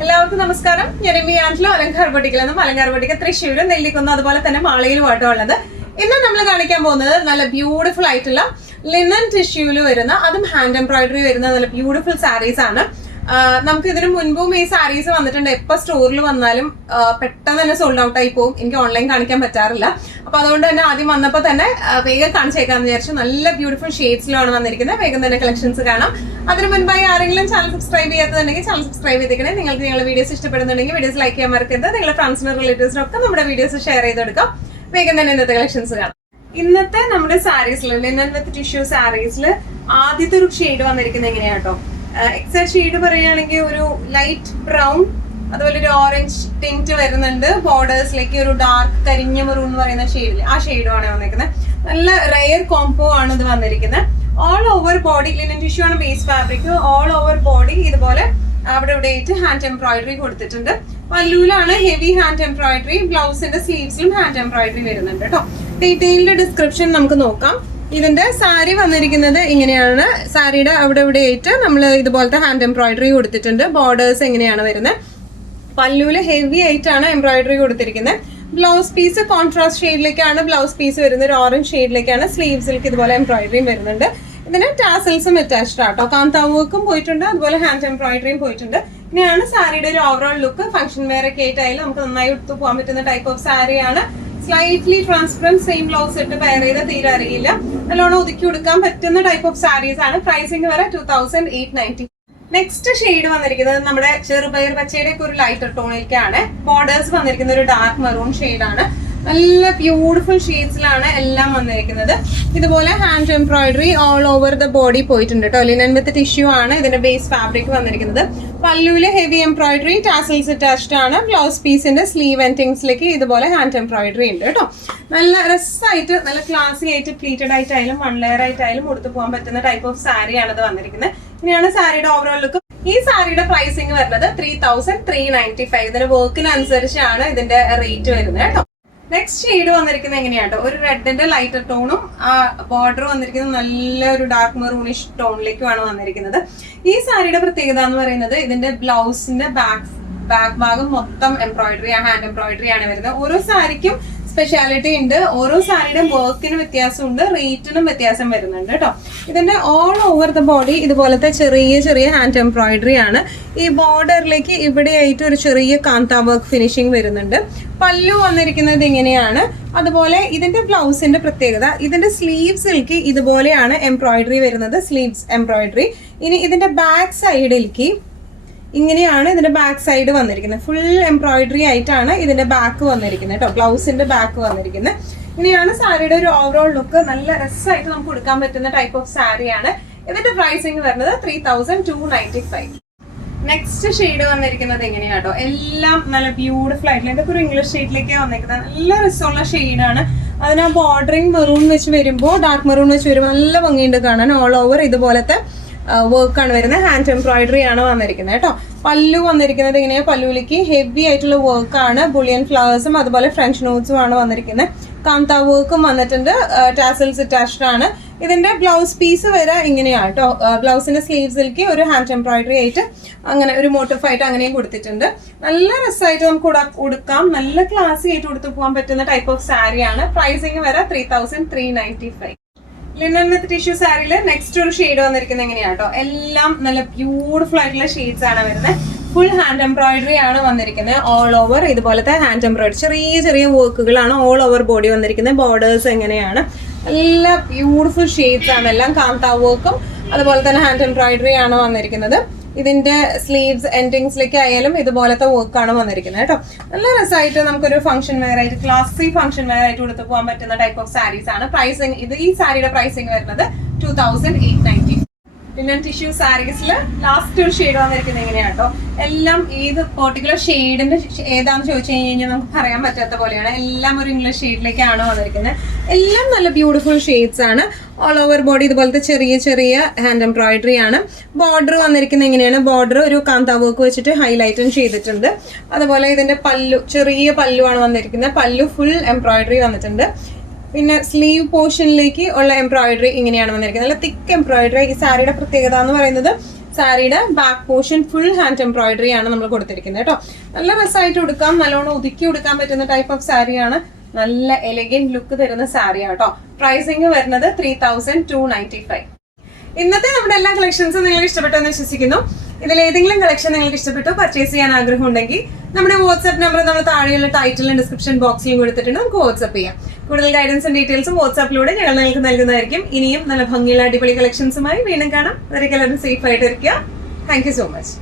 എല്ലാവർക്കും നമസ്കാരം. ഞാൻ എം വി ആഞ്ചലോ, അലങ്കാർ ബൊട്ടിക്കിൽ നിന്നും. അലങ്കാർ ബൊട്ടിക്ക് തൃശ്ശൂരും നെല്ലിക്കുന്നും അതുപോലെ തന്നെ മാളയിലുമായിട്ടും ഉള്ളത്. ഇന്ന് നമ്മൾ കാണിക്കാൻ പോകുന്നത് നല്ല ബ്യൂട്ടിഫുൾ ആയിട്ടുള്ള ലിനൻ ടിഷ്യൂല് വരുന്ന, അതും ഹാൻഡ് എംബ്രോയിഡറി വരുന്ന നല്ല ബ്യൂട്ടിഫുൾ സാരീസ് ആണ്. നമുക്ക് ഇതിനു മുൻപും ഈ സാരീസ് വന്നിട്ടുണ്ട്. എപ്പോൾ സ്റ്റോറിൽ വന്നാലും പെട്ടെന്ന് തന്നെ സോൾഡ് ഔട്ട് ആയി പോകും. എനിക്ക് ഓൺലൈൻ കാണിക്കാൻ പറ്റാറില്ല. അപ്പൊ അതുകൊണ്ട് തന്നെ ആദ്യം വന്നപ്പോൾ തന്നെ വേഗം കാണിച്ചേക്കാന്ന് വിചാരിച്ചു. നല്ല ബ്യൂട്ടിഫുൾ ഷെയ്ഡ്സിലാണ് വന്നിരിക്കുന്നത്. വേഗം തന്നെ കളക്ഷൻസ് കാണാം. അതിന് മുൻപായി ആരെങ്കിലും ചാനൽ സബ്സ്ക്രൈബ് ചെയ്യാത്തതുണ്ടെങ്കിൽ ചാനൽ സബ്സ്ക്രൈബ് ചെയ്തേക്കണേ. നിങ്ങൾക്ക് ഞങ്ങളുടെ വീഡിയോസ് ഇഷ്ടപ്പെടുന്നുണ്ടെങ്കിൽ വീഡിയോസ് ലൈക്ക് ചെയ്യാൻ മറക്കരുത്. നിങ്ങളുടെ ഫ്രണ്ട്സിനും റിലേറ്റീവ്സിനും ഒക്കെ നമ്മുടെ വീഡിയോസ് ഷെയർ ചെയ്തെടുക്കാം. വേഗം തന്നെ ഇന്നത്തെ കളക്ഷൻസ് കാണാം. ഇന്നത്തെ നമ്മുടെ സാരീസിൽ, ലിനൻ വിത്ത് ടിഷ്യൂ സാരീസിൽ ആദ്യത്തെ ഒരു ഷെയ്ഡ് വന്നിരിക്കുന്നത് എങ്ങനെയാട്ടോ, എക്സാക്ട് ഷെയ്ഡ് പറയുകയാണെങ്കിൽ ഒരു ലൈറ്റ് ബ്രൗൺ, അതുപോലെ ഒരു ഓറഞ്ച് ടിന്റ് വരുന്നുണ്ട്. ബോർഡേഴ്സിലേക്ക് ഒരു ഡാർക്ക് കരിഞ്ഞ മെറൂൺ എന്ന് പറയുന്ന ഷെയ്ഡിൽ, ആ ഷെയ്ഡുമാണ് വന്നിരിക്കുന്നത്. നല്ല റെയർ കോംബോ ആണ് ഇത് വന്നിരിക്കുന്നത്. All over body linen tissue ആണ് base fabric. All over body ഇതുപോലെ അവിടെ ഇവിടെ ആയിട്ട് ഹാൻഡ് എംബ്രോയിഡറി കൊടുത്തിട്ടുണ്ട്. പല്ലൂലാണ് ഹെവി ഹാൻഡ് എംബ്രോയിഡറി. ബ്ലൗസിന്റെ സ്ലീവ്സിലും ഹാൻഡ് എംബ്രോയിഡറി വരുന്നുണ്ട് കേട്ടോ. ഡീറ്റെയിൽഡ് ഡിസ്ക്രിപ്ഷൻ നമുക്ക് നോക്കാം. ഇതിന്റെ സാരി വന്നിരിക്കുന്നത് ഇങ്ങനെയാണ്. സാരിയുടെ അവിടെ ഇവിടെ ആയിട്ട് നമ്മൾ ഇതുപോലത്തെ ഹാൻഡ് എംബ്രോയിഡറി കൊടുത്തിട്ടുണ്ട്. ബോർഡേഴ്സ് എങ്ങനെയാണ് വരുന്നത്. പല്ലൂല് ഹെവി ആയിട്ടാണ് എംബ്രോയിഡറി കൊടുത്തിരിക്കുന്നത്. ബ്ലൗസ് പീസ് കോൺട്രാസ്റ്റ് ഷെയ്ഡിലേക്കാണ് ബ്ലൗസ് പീസ് വരുന്നത്. ഒരു ഓറഞ്ച് ഷെയ്ഡിലേക്കാണ്. സ്ലീവ്സിലേക്ക് ഇതുപോലെ എംബ്രോയിഡറിയും വരുന്നുണ്ട്. ഇതിന് ടാസൽസും അറ്റാച്ച്ഡ് ആട്ടോ. കാന്താ വർക്കും പോയിട്ടുണ്ട്, അതുപോലെ ഹാൻഡ് എംബ്രോയിഡറിയും പോയിട്ടുണ്ട്. ഇങ്ങനെയാണ് സാരിയുടെ ഒരു ഓവറോൾ ലുക്ക്. ഫംഗ്ഷൻ വെയർ ഒക്കെ ആയിട്ടായാലും നമുക്ക് നന്നായി എടുത്തു പോകാൻ പറ്റുന്ന ടൈപ്പ് ഓഫ് സാരിയാണ്. സ്ലൈറ്റ്ലി ട്രാൻസ്പെറന്റ്, സെയിം ബ്ലൗസ് ഇട്ട് പെയർ ചെയ്ത് തീരെ അറിയില്ല. നല്ലോണം ഒതുക്കി കൊടുക്കാൻ പറ്റുന്ന ടൈപ്പ് ഓഫ് സാരീസ് ആണ്. പ്രൈസിംഗ് വരെ 2890. നെക്സ്റ്റ് ഷെയ്ഡ് വന്നിരിക്കുന്നത് നമ്മുടെ ചെറുപയർ പച്ചയുടെ ഒക്കെ ഒരു ലൈറ്റർ ടോണിലേക്കാണ്. ബോർഡേഴ്സ് വന്നിരിക്കുന്ന ഒരു ഡാർക്ക് മെറൂൺ ഷെയ്ഡാണ്. നല്ല ബ്യൂട്ടിഫുൾ ഷെയ്ഡ്സിലാണ് എല്ലാം വന്നിരിക്കുന്നത്. ഇതുപോലെ hand embroidery all over the body പോയിട്ടുണ്ട് കേട്ടോ. ലിനൻ വിത്ത് ടിഷ്യൂ ആണ് ഇതിന്റെ ബേസ് ഫാബ്രിക് വന്നിരിക്കുന്നത്. പല്ലുവില് ഹെവി എംബ്രോയിഡറി, ടാസൽസ് അറ്റാച്ച്ഡ് ആണ്. ബ്ലൗസ് പീസിന്റെ സ്ലീവ് എൻഡിങ്സിലേക്ക് ഇതുപോലെ ഹാൻഡ് എംബ്രോയിഡറി ഉണ്ട് കേട്ടോ. നല്ല രസമായിട്ട്, നല്ല ക്ലാസി ആയിട്ട്, പ്ലീറ്റഡ് ആയിട്ടായാലും വൺ ലെയർ ആയിട്ടായാലും കൊടുത്തു പോകാൻ പറ്റുന്ന ടൈപ്പ് ഓഫ് സാരിയാണ് ഇത് വന്നിരിക്കുന്നത്. ഇങ്ങനെയാണ് സാരിയുടെ ഓവറോൾ ലുക്ക്. ഈ സാരിയുടെ പ്രൈസിങ് വരുന്നത് 3395. ഇതിന്റെ വർക്കിനനുസരിച്ചാണ് ഇതിന്റെ റേറ്റ് വരുന്നത് കേട്ടോ. നെക്സ്റ്റ് ഷെയ്ഡ് വന്നിരിക്കുന്നത് എങ്ങനെയാട്ടോ, ഒരു റെഡിന്റെ ലൈറ്റർ ടോണും ബോർഡർ വന്നിരിക്കുന്നത് നല്ല ഒരു ഡാർക്ക് മെറൂണിഷ് ടോണിലേക്കുമാണ് വന്നിരിക്കുന്നത്. ഈ സാരിയുടെ പ്രത്യേകത എന്ന് പറയുന്നത് ഇതിന്റെ ബ്ലൗസിന്റെ ബാക്ക് ഭാഗം മൊത്തം എംബ്രോയിഡറി, ഹാൻഡ് എംബ്രോയിഡറി ആണ് വരുന്നത്. ഓരോ സാരിക്കും സ്പെഷ്യാലിറ്റി ഉണ്ട്. ഓരോ സാരിയുടെ വർക്കിനും വ്യത്യാസമുണ്ട്, റേറ്റിനും വ്യത്യാസം വരുന്നുണ്ട് കേട്ടോ. ഇതിന്റെ ഓൾ ഓവർ ദ ബോഡി ഇതുപോലത്തെ ചെറിയ ചെറിയ ഹാൻഡ് എംബ്രോയിഡറി ആണ്. ഈ ബോർഡറിലേക്ക് ഇവിടെ ആയിട്ട് ഒരു ചെറിയ കാന്താ വർക്ക് ഫിനിഷിംഗ് വരുന്നുണ്ട്. പല്ലു വന്നിരിക്കുന്നത് ഇങ്ങനെയാണ്. അതുപോലെ ഇതിന്റെ ബ്ലൗസിന്റെ പ്രത്യേകത, ഇതിന്റെ സ്ലീവ്സിലേക്ക് ഇതുപോലെയാണ് എംബ്രോയിഡറി വരുന്നത്, സ്ലീവ്സ് എംബ്രോയിഡറി. ഇനി ഇതിന്റെ ബാക്ക് സൈഡിലേക്ക് ഇങ്ങനെയാണ് ഇതിന്റെ ബാക്ക് സൈഡ് വന്നിരിക്കുന്നത്. ഫുൾ എംബ്രോയിഡറി ആയിട്ടാണ് ഇതിന്റെ ബാക്ക് വന്നിരിക്കുന്നത് കേട്ടോ. ബ്ലൗസിന്റെ ബാക്ക് വന്നിരിക്കുന്നത്. ഇങ്ങനെയാണ് സാരിയുടെ ഒരു ഓവറോൾ ലുക്ക്. നല്ല രസമായിട്ട് നമുക്ക് കൊടുക്കാൻ പറ്റുന്ന ടൈപ്പ് ഓഫ് സാരിയാണ്. ഇതിന്റെ പ്രൈസിങ് വരുന്നത് 3295. നെക്സ്റ്റ് ഷെയ്ഡ് വന്നിരിക്കുന്നത് എങ്ങനെയാട്ടോ, എല്ലാം നല്ല ബ്യൂട്ടിഫുൾ ആയിട്ടുള്ള, ഇതൊക്കെ ഒരു ഇംഗ്ലീഷ് ഷെയ്ഡിലേക്കാണ് വന്നിരിക്കുന്നത്. നല്ല രസമുള്ള ഷെയ്ഡാണ്. അതിന് ആ ബോർഡറിങ് മെറൂൺ വെച്ച് വരുമ്പോൾ, ഡാർക്ക് മെറൂൺ വെച്ച് വരുമ്പോൾ നല്ല ഭംഗിയുണ്ട് കാണാൻ. ഓൾ ഓവർ ഇതുപോലത്തെ വർക്കാണ് വരുന്നത്. ഹാൻഡ് എംബ്രോയിഡറി ആണ് വന്നിരിക്കുന്നത് കേട്ടോ. പല്ലു വന്നിരിക്കുന്നത് ഇങ്ങനെയാണ്. പല്ലുവിലേക്ക് ഹെവി ആയിട്ടുള്ള വർക്കാണ്. ബുളിയൻ ഫ്ലവേഴ്സും അതുപോലെ ഫ്രഞ്ച് നോട്ട്സും ആണ് വന്നിരിക്കുന്നത്. കാന്താ വർക്കും വന്നിട്ടുണ്ട്. ടാസൽസ് അറ്റാച്ച്ഡ് ആണ്. ഇതിന്റെ ബ്ലൗസ് പീസ് വരെ ഇങ്ങനെയാണ് കേട്ടോ. ബ്ലൗസിന്റെ സ്ലീവ്സിലേക്ക് ഒരു ഹാൻഡ് എംബ്രോയിഡറി ആയിട്ട് അങ്ങനെ ഒരു മോട്ടീഫ് ആയിട്ട് അങ്ങനെയും കൊടുത്തിട്ടുണ്ട്. നല്ല രസമായിട്ട് നമുക്ക് ഉടുക്കാം. നല്ല ക്ലാസി ആയിട്ട് കൊടുത്തു പോകാൻ പറ്റുന്ന ടൈപ്പ് ഓഫ് സാരിയാണ്. പ്രൈസിങ് വരെ 3395. ലിനൻ വിത്ത് ടിഷ്യൂ സാരിയില് നെക്സ്റ്റ് ഒരു ഷെയ്ഡ് വന്നിരിക്കുന്നത് എങ്ങനെയാട്ടോ, എല്ലാം നല്ല ബ്യൂട്ടിഫുൾ ആയിട്ടുള്ള ഷെയ്ഡ്സ് ആണ് വരുന്നത്. ഫുൾ ഹാൻഡ് എംബ്രോയിഡറി ആണ് വന്നിരിക്കുന്നത്. ഓൾ ഓവർ ഇതുപോലത്തെ ഹാൻഡ് എംബ്രോയിഡറി, ചെറിയ ചെറിയ വർക്കുകളാണ് ഓൾ ഓവർ ബോഡി വന്നിരിക്കുന്നത്. ബോർഡേഴ്സ് എങ്ങനെയാണ്, നല്ല ബ്യൂട്ടിഫുൾ ഷെയ്ഡ്സ് ആണ്. എല്ലാം കാന്താ വർക്കും അതുപോലെ തന്നെ ഹാൻഡ് എംബ്രോയിഡറി ആണ് വന്നിരിക്കുന്നത്. ഇതിന്റെ സ്ലീവ്സ് എൻഡിങ്സിലേക്ക് ആയാലും ഇതുപോലത്തെ വർക്കാണ് വന്നിരിക്കുന്നത് കേട്ടോ. നല്ല രസമായിട്ട് നമുക്കൊരു ഫംഗ്ഷൻ വെയർ ആയിട്ട്, ക്ലാസി ഫംഗ്ഷൻ വെയർ ആയിട്ട് കൊടുത്തു പോകാൻ പറ്റുന്ന ടൈപ്പ് ഓഫ് സാരീസ് ആണ്. പ്രൈസിങ് ഈ സാരിയുടെ പ്രൈസിങ് വരുന്നത് 2890. പിന്നെ ടിഷ്യൂ സാരീസിൽ ലാസ്റ്റ് ഒരു ഷെയ്ഡ് വന്നിരിക്കുന്നത് എങ്ങനെയാട്ടോ, എല്ലാം ഏത് പെർട്ടിക്കുലർ ഷെയ്ഡിന്റെ ഏതാണെന്ന് ചോദിച്ചു കഴിഞ്ഞാൽ നമുക്ക് പറയാൻ പറ്റാത്ത പോലെയാണ്. എല്ലാം ഒരു ഇംഗ്ലീഷ് ഷെയ്ഡിലേക്കാണ് വന്നിരിക്കുന്നത്. എല്ലാം നല്ല ബ്യൂട്ടിഫുൾ ഷെയ്ഡ്സ് ആണ്. ഓൾ ഓവർ ബോഡി ഇതുപോലത്തെ ചെറിയ ചെറിയ ഹാൻഡ് എംബ്രോയിഡറി ആണ്. ബോർഡർ വന്നിരിക്കുന്നത് എങ്ങനെയാണ്, ബോർഡർ ഒരു കാന്താ വർക്ക് വെച്ചിട്ട് ഹൈലൈറ്റും ചെയ്തിട്ടുണ്ട്. അതുപോലെ ഇതിന്റെ പല്ലു, ചെറിയ പല്ലു ആണ് വന്നിരിക്കുന്നത്. പല്ലു ഫുൾ എംബ്രോയിഡറി വന്നിട്ടുണ്ട്. പിന്നെ സ്ലീവ് പോർഷനിലേക്ക് ഉള്ള എംബ്രോയിഡറി ഇങ്ങനെയാണ് വന്നിരിക്കുന്നത്. നല്ല തിക്ക് എംബ്രോയിഡറി. ഈ സാരിയുടെ പ്രത്യേകത എന്ന് പറയുന്നത് സാരിയുടെ back portion full hand embroidery ആണ് നമ്മൾ കൊടുത്തിരിക്കുന്നത് കേട്ടോ. നല്ല രസമായിട്ട് ഉടുക്കാം, നല്ലോണം ഒതുക്കി ഉടുക്കാൻ പറ്റുന്ന ടൈപ്പ് ഓഫ് സാരിയാണ്. നല്ല എലഗന്റ് ലുക്ക് തരുന്ന സാരിയാണ് കേട്ടോ. പ്രൈസിങ് വരുന്നത് 3295. ഇന്നത്തെ നമ്മുടെ എല്ലാ കളക്ഷൻസും നിങ്ങൾക്ക് ഇഷ്ടപ്പെട്ടു എന്ന് വിശ്വസിക്കുന്നു. ഇതിൽ ഏതെങ്കിലും കളക്ഷൻ നിങ്ങൾക്ക് ഇഷ്ടപ്പെട്ടു പർച്ചേസ് ചെയ്യാൻ ആഗ്രഹം ഉണ്ടെങ്കിൽ നമ്മുടെ വാട്സ്ആപ്പ് നമ്പർ നമ്മൾ താഴെയുള്ള ടൈറ്റിലും ഡിസ്ക്രിപ്ഷൻ ബോക്സിലും കൊടുത്തിട്ടുണ്ട്, നമുക്ക് വാട്സ്ആപ്പ് ചെയ്യാം. കൂടുതൽ ഗൈഡൻസും ഡീറ്റെയിൽസും വാട്സ്ആപ്പിലൂടെ ഞങ്ങൾ നിങ്ങൾക്ക് നൽകുന്നതായിരിക്കും. ഇനിയും നല്ല ഭംഗിയുള്ള അടിപൊളി കളക്ഷൻസുമായി വീണ്ടും കാണാം. ഒരിക്കലും സേഫ് ആയിട്ട് ഇരിക്കുക. Thank you so much.